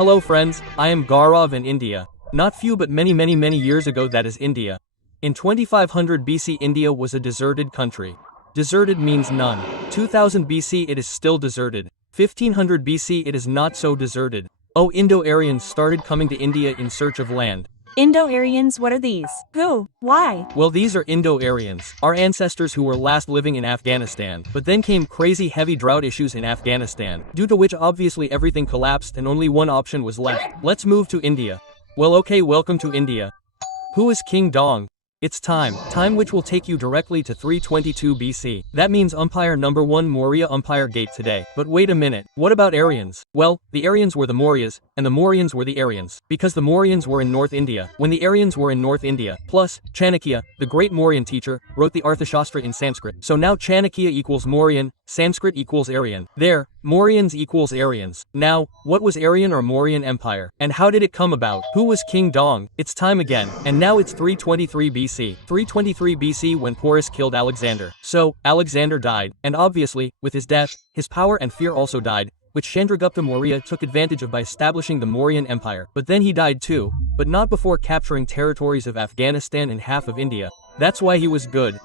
Hello friends, I am Gaurav in India. Not few but many years ago, that is India. In 2500 BC, India was a deserted country. Deserted means none. 2000 BC it is still deserted. 1500 BC it is not so deserted. Oh, Indo-Aryans started coming to India in search of land. Indo-Aryans, what are these? Who? Why? Well, these are Indo-Aryans, our ancestors who were last living in Afghanistan. But then came crazy heavy drought issues in Afghanistan, due to which obviously everything collapsed and only one option was left. Let's move to India. Well, okay, welcome to India. Who is King Dong? It's time which will take you directly to 322 BC. That means Empire number 1 Maurya Empire Gate today. But wait a minute, what about Aryans? Well, the Aryans were the Mauryas, and the Mauryans were the Aryans. Because the Mauryans were in North India, when the Aryans were in North India. Plus, Chanakya, the great Mauryan teacher, wrote the Arthashastra in Sanskrit. So now Chanakya equals Mauryan, Sanskrit equals Aryan. There, Mauryans equals Aryans. Now, what was Aryan or Mauryan Empire? And how did it come about? Who was King Dong? It's time again. And now it's 323 BC. 323 BC when Porus killed Alexander. So, Alexander died. And obviously, with his death, his power and fear also died, which Chandragupta Maurya took advantage of by establishing the Mauryan Empire. But then he died too, but not before capturing territories of Afghanistan and half of India. That's why he was good.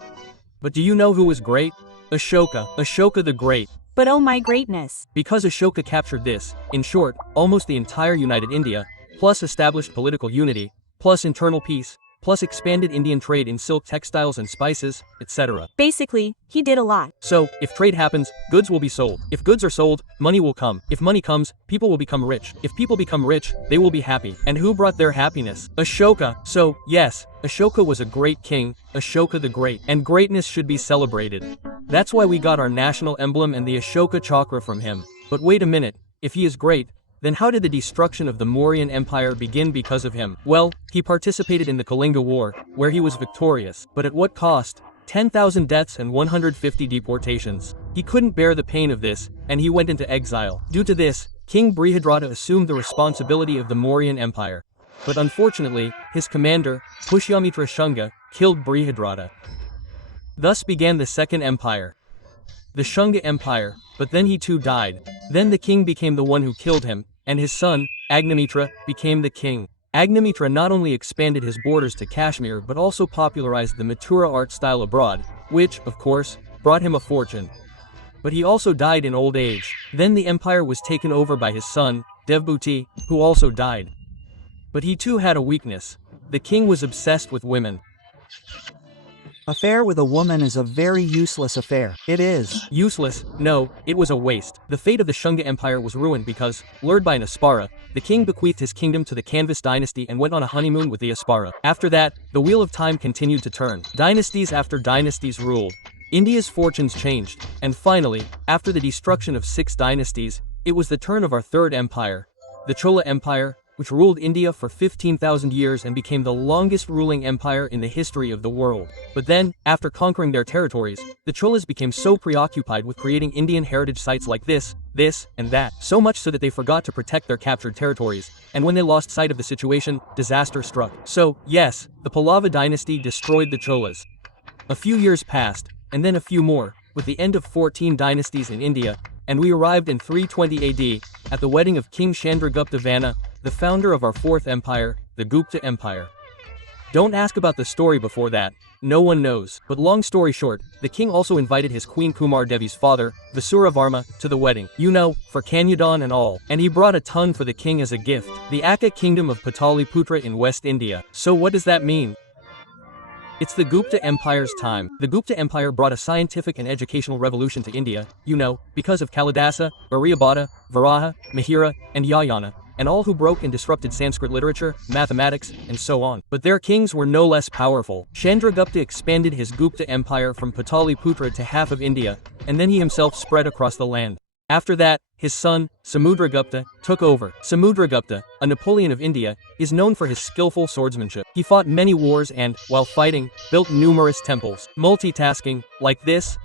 But do you know who was great? Ashoka. Ashoka the Great. But oh my greatness. Because Ashoka captured this, in short, almost the entire united India, plus established political unity, plus internal peace, plus expanded Indian trade in silk textiles and spices, etc. Basically, he did a lot. So, if trade happens, goods will be sold. If goods are sold, money will come. If money comes, people will become rich. If people become rich, they will be happy. And who brought their happiness? Ashoka. So, yes, Ashoka was a great king, Ashoka the Great. And greatness should be celebrated. That's why we got our national emblem and the Ashoka Chakra from him. But wait a minute, if he is great, then how did the destruction of the Mauryan Empire begin because of him? Well, he participated in the Kalinga War, where he was victorious. But at what cost? 10,000 deaths and 150 deportations. He couldn't bear the pain of this, and he went into exile. Due to this, King Brihadrata assumed the responsibility of the Mauryan Empire. But unfortunately, his commander, Pushyamitra Shunga, killed Brihadrata. Thus began the Second Empire, the Shunga Empire, but then he too died. Then the king became the one who killed him, and his son, Agnimitra, became the king. Agnimitra not only expanded his borders to Kashmir but also popularized the Mathura art style abroad, which, of course, brought him a fortune. But he also died in old age. Then the empire was taken over by his son, Devbhuti, who also died. But he too had a weakness. The king was obsessed with women. Affair with a woman is a very useless affair. It is. Useless? No, it was a waste. The fate of the Shunga Empire was ruined because, lured by an Aspara, the king bequeathed his kingdom to the Kanvas dynasty and went on a honeymoon with the Aspara. After that, the wheel of time continued to turn. Dynasties after dynasties ruled. India's fortunes changed. And finally, after the destruction of 6 dynasties, it was the turn of our third empire, the Chola Empire, which ruled India for 15,000 years and became the longest ruling empire in the history of the world. But then, after conquering their territories, the Cholas became so preoccupied with creating Indian heritage sites like this, and that, so much so that they forgot to protect their captured territories, and when they lost sight of the situation, disaster struck. So, yes, the Pallava dynasty destroyed the Cholas. A few years passed, and then a few more, with the end of 14 dynasties in India, and we arrived in 320 AD, at the wedding of King Chandragupta Vanna, the founder of our fourth empire, the Gupta Empire. Don't ask about the story before that, no one knows. But long story short, the king also invited his queen Kumar Devi's father, Vasuravarma, to the wedding. You know, for Kanyadan and all. And he brought a ton for the king as a gift. The Akka kingdom of Pataliputra in West India. So what does that mean? It's the Gupta Empire's time. The Gupta Empire brought a scientific and educational revolution to India, you know, because of Kalidasa, Aryabhata, Varaha, Mihira, and Yayana, and all who broke and disrupted Sanskrit literature, mathematics, and so on. But their kings were no less powerful. Chandragupta expanded his Gupta Empire from Pataliputra to half of India, and then he himself spread across the land. After that, his son, Samudragupta, took over. Samudragupta, a Napoleon of India, is known for his skillful swordsmanship. He fought many wars and, while fighting, built numerous temples, multitasking, like this,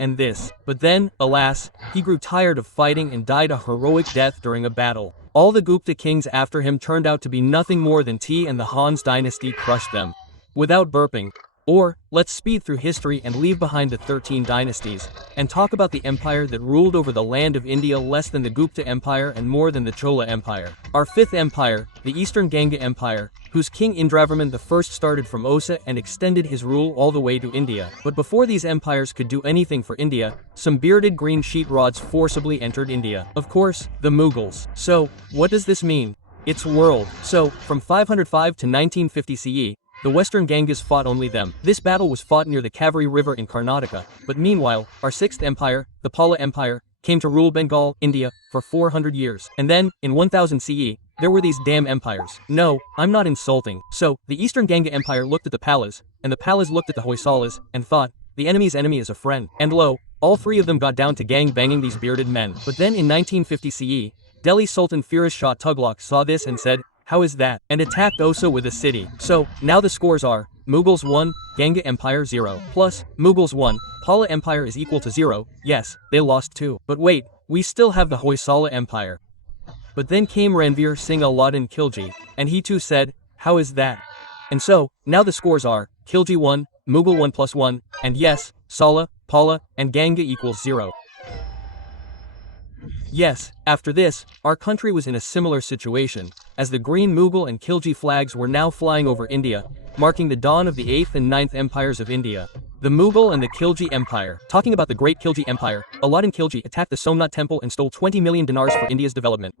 and this. But then, alas, he grew tired of fighting and died a heroic death during a battle. All the Gupta kings after him turned out to be nothing more than tea, and the Hans dynasty crushed them. Without burping. Or, let's speed through history and leave behind the 13 dynasties, and talk about the empire that ruled over the land of India less than the Gupta Empire and more than the Chola Empire. Our fifth empire, the Eastern Ganga Empire, whose king Indravarman I started from Ossa and extended his rule all the way to India. But before these empires could do anything for India, some bearded green sheet rods forcibly entered India. Of course, the Mughals. So, what does this mean? It's world. So, from 505 to 1950 CE, the Western Gangas fought only them. This battle was fought near the Kaveri River in Karnataka, but meanwhile, our sixth empire, the Pala Empire, came to rule Bengal, India, for 400 years. And then, in 1000 CE, there were these damn empires. No, I'm not insulting. So, the Eastern Ganga Empire looked at the Palas, and the Palas looked at the Hoysalas, and thought, the enemy's enemy is a friend. And lo, all three of them got down to gang-banging these bearded men. But then in 1950 CE, Delhi Sultan Firoz Shah Tughlaq saw this and said, how is that? And attacked Ossa with a city. So, now the scores are, Mughals 1, Ganga Empire 0. Plus, Mughals 1, Pala Empire is equal to 0, yes, they lost 2. But wait, we still have the Hoysala Empire. But then came Ranveer Singh Alauddin Khilji, and he too said, how is that? And so, now the scores are, Khilji 1, Mughal 1 plus 1, and yes, Sala, Pala, and Ganga equals 0. Yes, after this, our country was in a similar situation, as the green Mughal and Khilji flags were now flying over India, marking the dawn of the 8th and 9th empires of India. The Mughal and the Khilji Empire. Talking about the great Khilji Empire, Alauddin Khilji attacked the Somnath temple and stole 20 million dinars for India's development.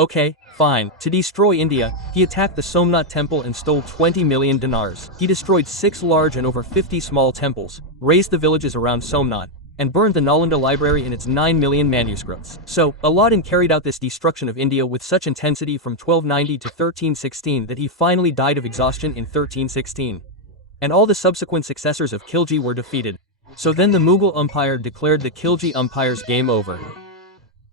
Okay, fine. To destroy India, he attacked the Somnath temple and stole 20 million dinars. He destroyed 6 large and over 50 small temples, razed the villages around Somnath, and burned the Nalanda library and its 9 million manuscripts. So, Alauddin carried out this destruction of India with such intensity from 1290 to 1316 that he finally died of exhaustion in 1316. And all the subsequent successors of Khilji were defeated. So then the Mughal Empire declared the Khilji Empire's game over.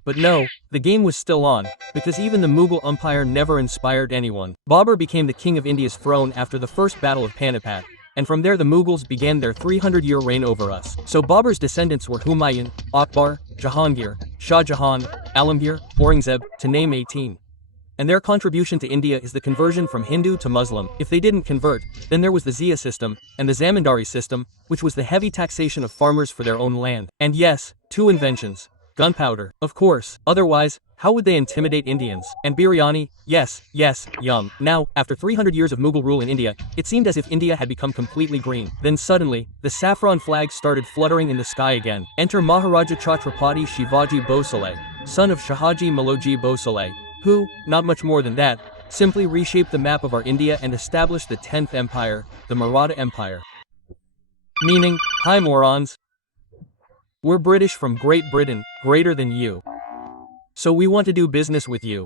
But no, the game was still on, because even the Mughal Empire never inspired anyone. Babur became the king of India's throne after the first battle of Panipat, and from there the Mughals began their 300-year reign over us. So Babur's descendants were Humayun, Akbar, Jahangir, Shah Jahan, Alamgir, Aurangzeb, to name 18. And their contribution to India is the conversion from Hindu to Muslim. If they didn't convert, then there was the Zia system, and the Zamindari system, which was the heavy taxation of farmers for their own land. And yes, 2 inventions. Gunpowder, of course, otherwise, how would they intimidate Indians? And biryani, yes, yum. Now, after 300 years of Mughal rule in India, it seemed as if India had become completely green. Then suddenly, the saffron flag started fluttering in the sky again. Enter Maharaja Chhatrapati Shivaji Bhosale, son of Shahaji Maloji Bhosale, who, not much more than that, simply reshaped the map of our India and established the 10th empire, the Maratha Empire. Meaning, hi morons. We're British from Great Britain, greater than you. So we want to do business with you.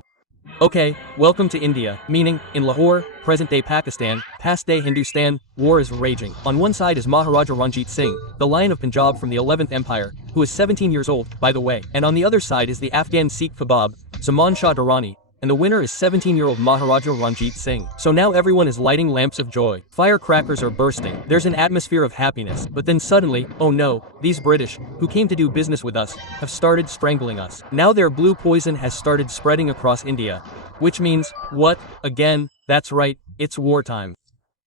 Okay, welcome to India, meaning, in Lahore, present-day Pakistan, past-day Hindustan, war is raging. On one side is Maharaja Ranjit Singh, the Lion of Punjab from the 11th Empire, who is 17 years old, by the way. And on the other side is the Afghan Sikh Kebab, Zaman Shah Durrani, and the winner is 17-year-old Maharaja Ranjit Singh. So now everyone is lighting lamps of joy. Firecrackers are bursting. There's an atmosphere of happiness. But then suddenly, oh no, these British, who came to do business with us, have started strangling us. Now their blue poison has started spreading across India. Which means, what? Again, that's right, it's wartime.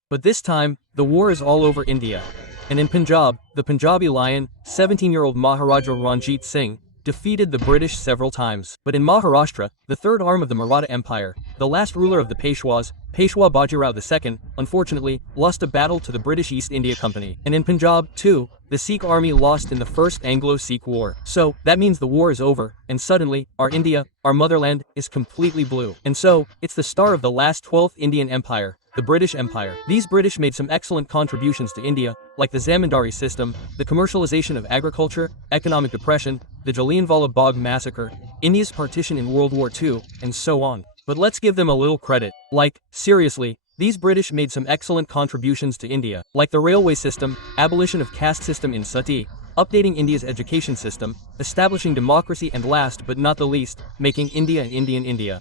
But this time, the war is all over India. And in Punjab, the Punjabi lion, 17-year-old Maharaja Ranjit Singh, defeated the British several times. But in Maharashtra, the third arm of the Maratha Empire, the last ruler of the Peshwas, Peshwa Bajirao II, unfortunately, lost a battle to the British East India Company. And in Punjab, too, the Sikh army lost in the First Anglo-Sikh War. So, that means the war is over, and suddenly, our India, our motherland, is completely blue. And so, it's the star of the last 12th Indian Empire, the British Empire. These British made some excellent contributions to India, like the Zamindari system, the commercialization of agriculture, economic depression, the Jallianwala Bagh massacre, India's partition in World War II, and so on. But let's give them a little credit. Like, seriously, these British made some excellent contributions to India, like the railway system, abolition of caste system in Sati, updating India's education system, establishing democracy, and last but not the least, making India an Indian India.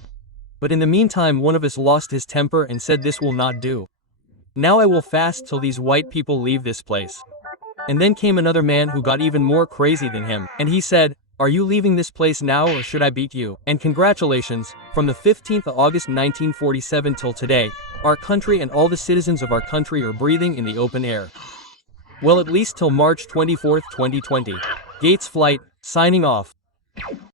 But in the meantime, one of us lost his temper and said this will not do. Now I will fast till these white people leave this place. And then came another man who got even more crazy than him, and he said, Are you leaving this place now or should I beat you? And congratulations, from the 15th of August 1947 till today, our country and all the citizens of our country are breathing in the open air. Well, at least till March 24, 2020. Gates Flight, signing off.